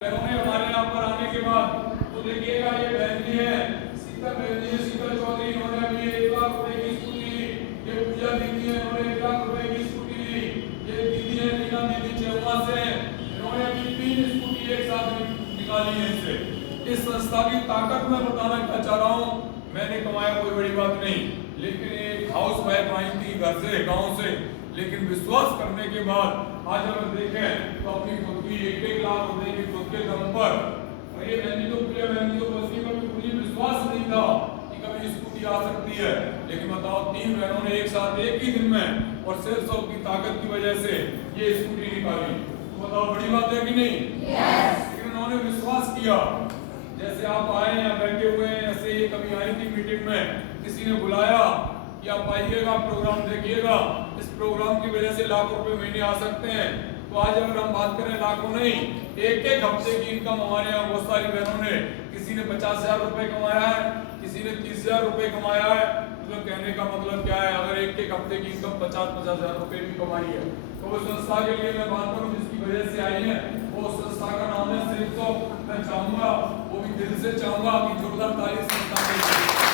उन्होंने हमारे यहाँ पर आने के बाद तो देखिएगा ये बहन जी है शीतल बहन जी, शीतल चौधरी, इन्होंने अभी 1 लाख रुपए की स्कूटी ली। ये पूजा दीदी है, इन्होंने 1 लाख रुपए की स्कूटी ली। ये दीदी है नीना दीदी चेवा से, इन्होंने अभी 3 स्कूटी एक साथ निकाली है इनसे। इस संस्था की ताकत मैं बताना क्या चाह रहा हूँ, मैंने कमाया कोई बड़ी बात नहीं, लेकिन एक हाउस वाइफ आई थी घर से गाँव से, लेकिन विश्वास करने के बाद आज अगर देखें तो अपनी खुद की 1-1 लाख रुपए की खुद के दम पर, और ये बहनी तो पूरे बहनी तो बस्ती में भी मुझे विश्वास नहीं था कि कभी स्कूटी आ सकती है, लेकिन बताओ 3 बहनों ने एक साथ एक ही दिन में और सेल्स ऑफ की ताकत की वजह से ये स्कूटी निकाली। तो बताओ बड़ी बात है कि नहीं? लेकिन उन्होंने विश्वास किया। जैसे आप आए यहाँ बैठे हुए हैं, ऐसे ये कभी आई थी मीटिंग में, किसी ने बुलाया कि आप आइएगा प्रोग्राम देखिएगा, इस प्रोग्राम की वजह से लाखों रुपए महीने आ सकते हैं। तो आज अगर हम बात करें लाखों नहीं, एक हफ्ते की इनकम हमारे यहाँ बहुत सारी बहनों ने, किसी ने 50,000 रुपए कमाया है, किसी ने 30,000 रुपए कमाया है। मतलब कहने का मतलब क्या है, अगर एक हफ्ते की इनकम 50,000 रुपए भी कमाई है तो वो संस्था के लिए मैं बात करूँ जिसकी वजह से आई है, वो संस्था का नाम है सिर्फ। तो मैं चाहूंगा, वो भी दिल से चाहूंगा कि जोरदार ताली संस्था के लिए।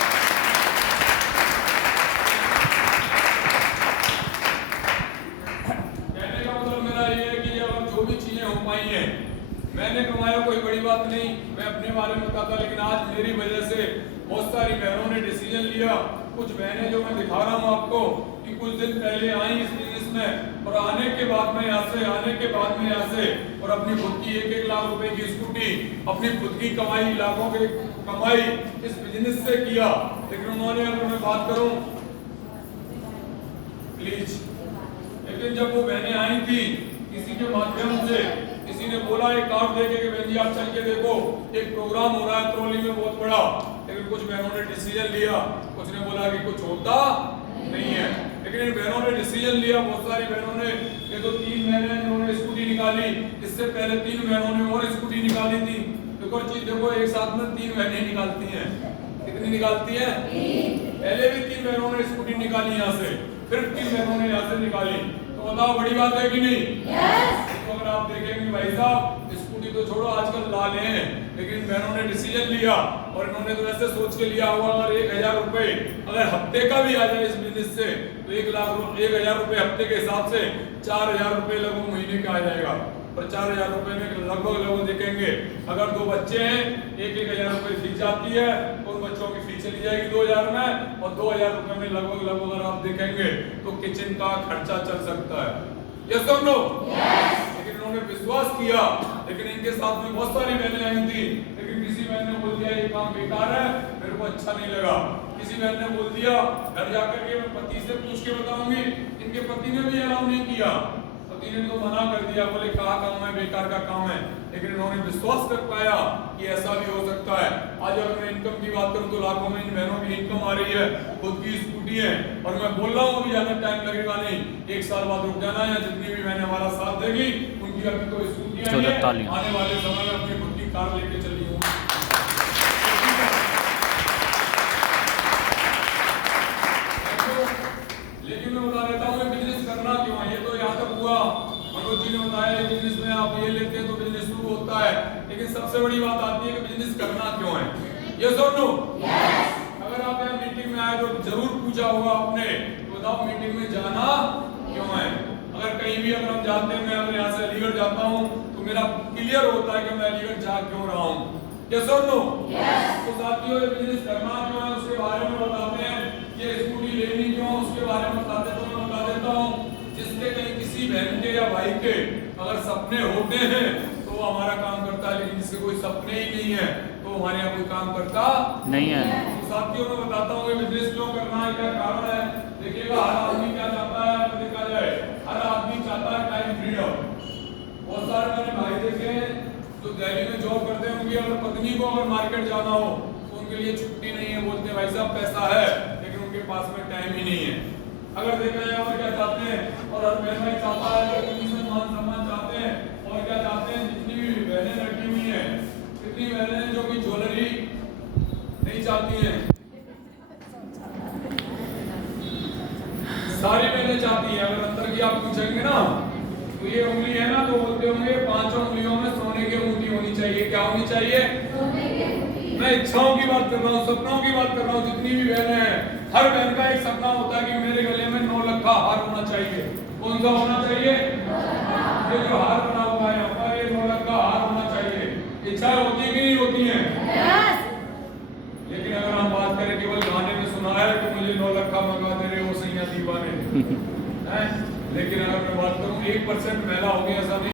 मैंने कमाया कोई बड़ी बात नहीं, मैं अपने बारे में बताता, लेकिन आज मेरी वजह से बहुत सारी बहनों ने डिसीजन लिया। कुछ बहनें जो मैं दिखा रहा हूँ आपको कि कुछ दिन पहले आई इस बिजनेस में, और आने के बाद में यहाँ से और अपनी खुद की 1-1 लाख रुपए की स्कूटी, अपनी खुद की कमाई, लाखों की कमाई इस बिजनेस से किया। लेकिन उन्होंने, अगर मैं बात करूं प्लीज, लेकिन जब वो बहनें आई थी किसी के माध्यम से, किसी ने बोला एक कार्ड देके कि बहन जी आप चल के देखो एक प्रोग्राम हो रहा है ट्रॉली में बहुत बड़ा, लेकिन कुछ बहनों ने डिसीजन लिया, कुछ ने बोला कि कुछ होता नहीं है, लेकिन इन बहनों ने डिसीजन लिया। बहुत सारी बहनों ने, ये तो 3 बहनें इन्होंने स्कूटी निकाली, इससे पहले 3 बहनों ने और स्कूटी निकाली थी। एक और चीज देखो, एक साथ में 3 बहनें निकालती हैं, कितनी निकालती हैं? पहले भी 3 बहनों ने स्कूटी निकाली यहाँ से, फिर 3 बहनों ने यहाँ से निकाली। तो बताओ बड़ी बात है कि नहीं? तो अगर आप देखेंगे भाई साहब, स्कूटी तो छोड़ो आजकल लाल हैं, लेकिन बहनों ने डिसीजन लिया, और इन्होंने तो ऐसे सोच के लिया हुआ अगर 1,000 रुपए अगर हफ्ते का भी आ जाए इस बिजनेस से तो 1,000 रुपए हफ्ते के हिसाब से 4,000 रुपए लगभग महीने का आ जाएगा। और 4,000 रुपए में लगभग देखेंगे अगर 2 बच्चे हैं 1,000 रुपए फीस जाती है, तो उन बच्चों की फीस चली जाएगी 2,000 में, और 2,000 रुपए में लगभग अगर आप देखेंगे तो किचन का खर्चा चल सकता है। यस और नो? लेकिन इन्होंने विश्वास किया, लेकिन इनके साथ में बहुत सारी बहनें आई थी, लेकिन किसी बहन ने बोल दिया ये काम बेकार है, मेरे को अच्छा नहीं लगा। किसी बहन ने बोल दिया घर जाकर के मैं पति से पूछ के बताऊंगी, इनके पति ने भी अलाउ नहीं किया, पति ने तो मना कर दिया, बोले कहा काम है, बेकार का काम है। लेकिन इन्होंने विश्वास कर पाया कि ऐसा भी हो सकता है। आज अगर मैं इनकम की बात करूं तो लाखों में इन बहनों की इनकम आ रही है, खुद की स्कूटी है, और मैं बोल रहा हूँ अभी ज्यादा टाइम लगेगा नहीं, 1 साल बाद रुक जाना, या जितनी भी बहनें हमारा साथ देगी उनकी अभी तो स्कूटियां हैं, आने वाले समय में अपनी खुद की कार लेके चली हूँ। लेकिन मैं बता देता हूँ बिजनेस करना क्यों है। ये तो यहाँ तक हुआ, मनोज जी ने बताया बिजनेस में आप ये लेते हैं तो बिजनेस शुरू होता है, लेकिन सबसे बड़ी बात आती है कि बिजनेस करना क्यों है। यस और नो? अगर आप यहाँ मीटिंग में आए तो जरूर पूछा होगा आपने, तो बताओ मीटिंग में जाना क्यों है। अगर कहीं भी अगर हम जाते हैं, मैं अगर यहाँ से अलीगढ़ जाता हूँ तो मेरा क्लियर होता है कि मैं अलीगढ़ जा क्यों रहा हूँ। यस और नो? तो साथियों ये बिजनेस करना क्यों है उसके बारे में बताते हैं, ये स्कूटी लेनी क्यों उसके बारे में बताते तो मैं बता देता हूँ। जिसके कहीं किसी बहन के या भाई के अगर सपने होते हैं तो वो हमारा काम करता है, लेकिन जिसके कोई सपने ही नहीं है तो हमारे यहाँ कोई काम करता नहीं है। तो साथियों मैं बताता हूँ बिजनेस क्यों करना है, क्या कारण है। देखिएगा हर आदमी क्या चाहता है, देखा जाए हर आदमी चाहता है टाइम फ्रीडम। बहुत सारे मैंने भाई देखे हैं जो दिल्ली में जॉब करते हैं, उनकी अगर पत्नी को अगर मार्केट जाना हो तो उनके लिए छुट्टी नहीं है, बोलते हैं भाई साहब पैसा है लेकिन उनके पास में टाइम ही नहीं है। अगर देखा जाए और क्या चाहते हैं, और हर बहन भाई चाहता है कमीशन मान सम्मान चाहते हैं, और क्या चाहते हैं जितनी भी बहनें लड़की हुई हैं, कितनी बहनें जो कि ज्वेलरी नहीं चाहती हैं, सारी बहनें चाहती हैं। अगर अंदर की आप पूछेंगे ना तो ये उंगली है ना तो बोलते होंगे 5 उंगलियों में सोने की अंगूठी होनी चाहिए। चाहिए। क्या होनी चाहिए? मैं इच्छाओं की बात कर रहा हूँ, सपनों की बात कर रहा हूँ। जितनी भी बहनें हैं, हर बहन का एक सपना होता है कि मेरे गले में 9 लाख का हार होना चाहिए। कौन सा होना चाहिए? ये जो हार बना हुआ है यहाँ पर, ये 9 लाख का हार होना चाहिए। इच्छा होती है कि नहीं होती है? लेकिन अगर हम बात करें केवल गाने में सुना है तो मुझे 9 लाख का मंगा दे रहे हो सैया दीवाने हैं। लेकिन अगर मैं बात करूं 1% महिला होगी ऐसा नहीं